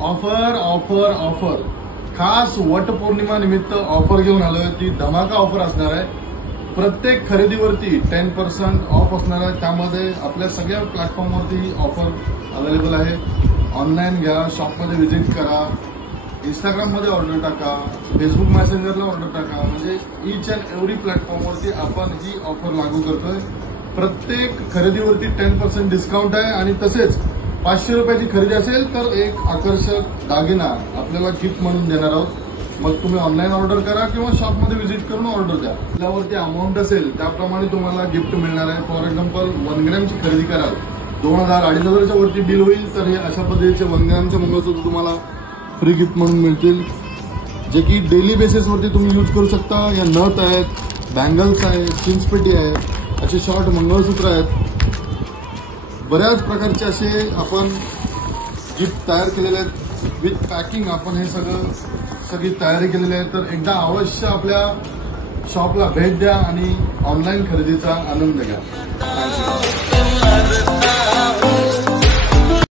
Offer offer offer खास वटपौर्णिमा निमित्त ऑफर घेऊन आलोय। ती धमाका ऑफर असणार आहे। प्रत्येक खरेदीवरती 10% ऑफ असणार आहे। त्यामध्ये आपल्या सगळ्या प्लॅटफॉर्मवरती ऑफर अवेलेबल आहे। ऑनलाईन घ्या, शॉपमध्ये व्हिजिट करा, इंस्टाग्राममध्ये ऑर्डर टाका, फेसबुक मेसेंजरला ऑर्डर टाका, म्हणजे ईच अँड एव्हरी प्लॅटफॉर्मवरती आपण ही ऑफर लागू करतोय। प्रत्येक खरेदीवरती 10% डिस्काउंट आहे आणि तसेच 500 रुपयाची खरेदी असेल तर एक आकर्षक दागिना आपल्याला गिफ्ट म्हणून देणार आहोत। मग तुम्ही ऑनलाईन ऑर्डर करा किंवा शॉपमध्ये व्हिजिट करून ऑर्डर द्या। त्यावरती अमाऊंट असेल त्याप्रमाणे तुम्हाला गिफ्ट मिळणार आहे। फॉर एक्झाम्पल 1 ग्रॅमची खरेदी कराल, 2000-2500च्या वरती बिल होईल तर हे अशा पद्धतीचे 1 ग्रॅमचे मंगळसूत्र तुम्हाला फ्री गिफ्ट म्हणून मिळतील, जे की डेली बेसिसवरती तुम्ही यूज करू शकता। या नथ आहेत, बँगल्स आहेत, चिंचपेटी आहे, असे शॉर्ट मंगळसूत्र आहेत। बऱ्याच प्रकारचे असे आपण गिफ्ट तयार केलेले आहेत विथ पॅकिंग। आपण हे सगळी तयारी केलेली आहे। तर एकदा अवश्य आपल्या शॉपला भेट द्या आणि ऑनलाईन खरेदीचा आनंद घ्या।